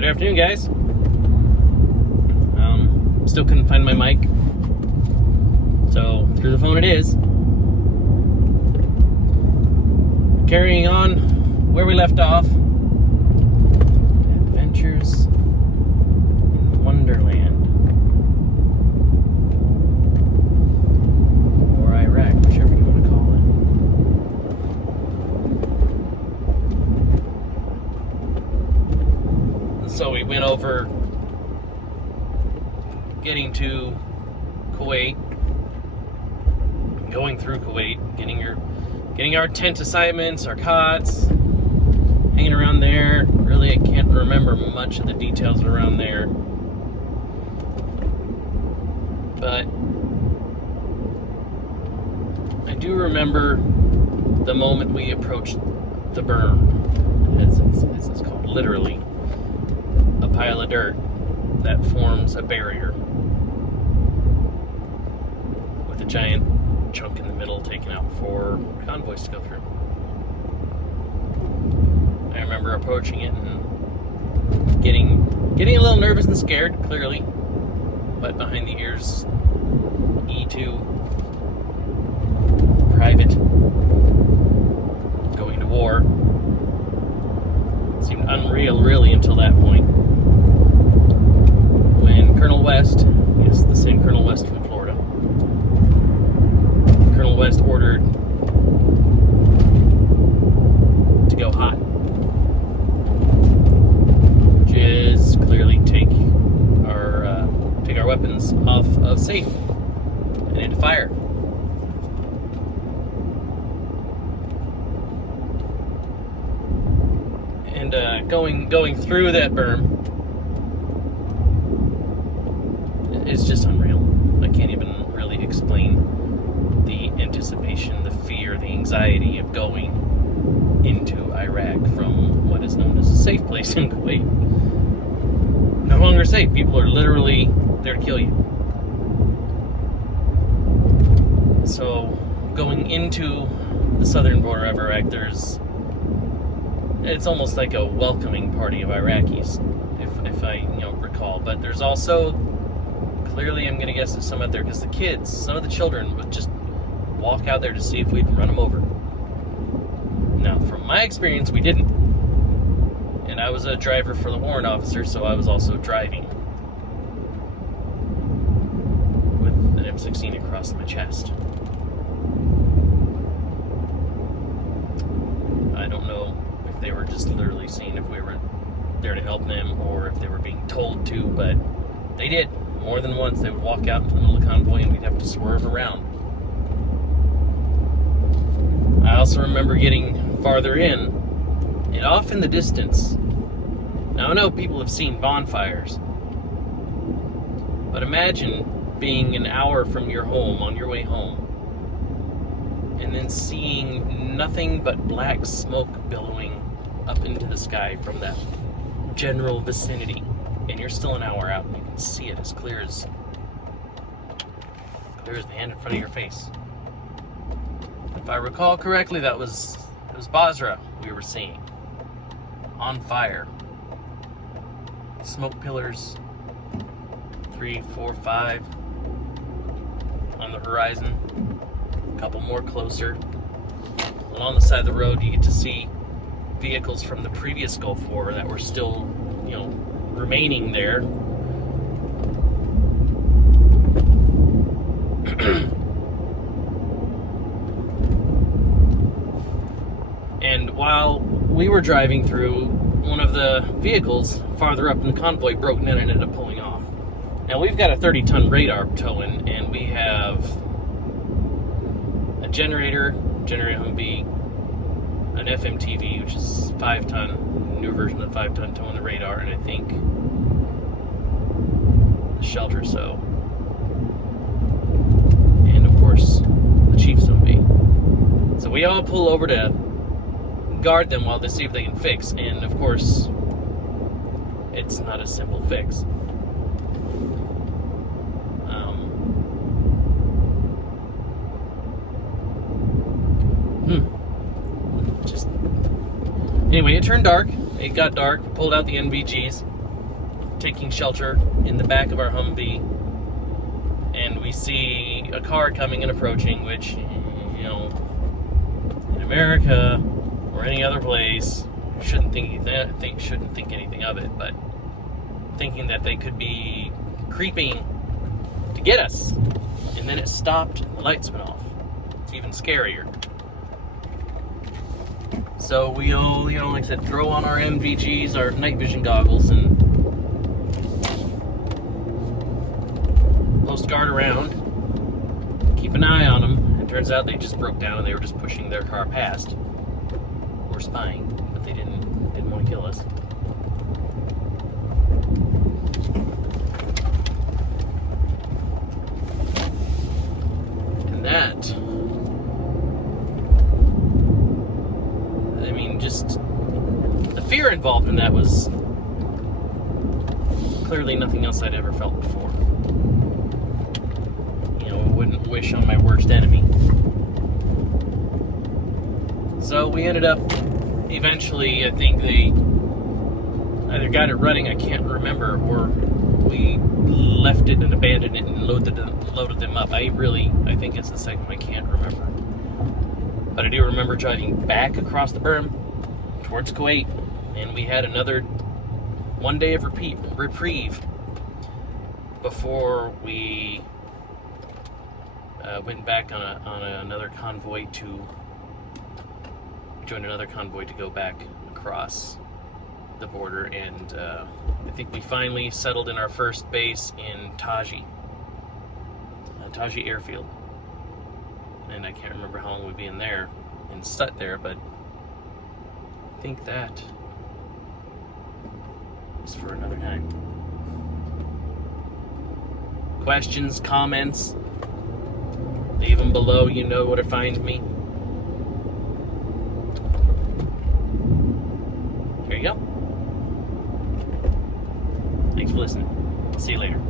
Good afternoon, guys. Still couldn't find my mic, so through the phone it is. Carrying on where we left off. Adventures in Wonderland. Or Iraq, whichever you want to call it. So we went over getting to Kuwait, going through Kuwait, getting our tent assignments, our cots, hanging around there. Really, I can't remember much of the details around there, but I do remember the moment we approached the berm, as it's called, literally a pile of dirt that forms a barrier with a giant chunk in the middle taken out for convoys to go through. I remember approaching it and getting a little nervous and scared, clearly, but behind the ears, E2, private, going to war. It seemed unreal, really, until that point. When Colonel West, yes, the same Colonel West from Florida, Colonel West ordered to go hot, which is clearly take our weapons off of safe and into fire. And going through that berm is just unreal. I can't even really explain the anticipation, the fear, the anxiety of going into Iraq from what is known as a safe place in Kuwait. No longer safe. People are literally there to kill you. So going into the southern border of Iraq, it's almost like a welcoming party of Iraqis, if I recall. But there's also, clearly, I'm going to guess there's some out there, because some of the children would just walk out there to see if we'd run them over. Now, from my experience, we didn't. And I was a driver for the warrant officer, so I was also driving with an M16 across my chest. I don't know if they were just literally seeing if we were there to help them or if they were being told to, but they did. More than once, they would walk out into the middle of the convoy and we'd have to swerve around. I also remember getting farther in, and off in the distance. Now, I know people have seen bonfires, but imagine being an hour from your home, on your way home, and then seeing nothing but black smoke billowing up into the sky from that general vicinity. And you're still an hour out and you can see it as clear as the hand in front of your face. If I recall correctly, it was Basra we were seeing on fire. Smoke pillars, 3, 4, 5 on the horizon, a couple more closer. Along the side of the road, you get to see vehicles from the previous Gulf War that were still, remaining there. And while we were driving through, one of the vehicles farther up in the convoy broke down and ended up pulling off. Now, we've got a 30-ton radar towing, and we have a generator Humvee, an FMTV, which is 5-ton, new version of the 5-ton towing the radar, and I think the shelter, and of course the Chief's Humvee. So we all pull over to guard them while they see if they can fix, and of course it's not a simple fix. Anyway, it turned dark. It got dark. We pulled out the NVGs. taking shelter in the back of our Humvee, and we see a car coming and approaching, which, you know, in America or any other place, shouldn't think anything of it, but thinking that they could be creeping to get us, and then it stopped and the lights went off. It's even scarier. So we all, like I said, throw on our NVGs, our night vision goggles, and post guard around, keep an eye on them. It turns out they just broke down and they were just pushing their car past. We're spying, but they didn't want to kill us. And that, I mean, just the fear involved in that was clearly nothing else I'd ever felt before. You know, I wouldn't wish on my worst enemy. So we ended up, eventually, I think they either got it running, I can't remember, or we left it and abandoned it and loaded them up. I think it's the second, I can't remember. But I do remember driving back across the berm towards Kuwait, and we had another 1 day of reprieve before we went back on another convoy to join another convoy to go back across the border, and I think we finally settled in our first base in Taji Airfield, and I can't remember how long we'd be in there and stuck there, but I think that is for another time. Questions, comments, leave them below. You know where to find me. Here you go. Thanks for listening. See you later.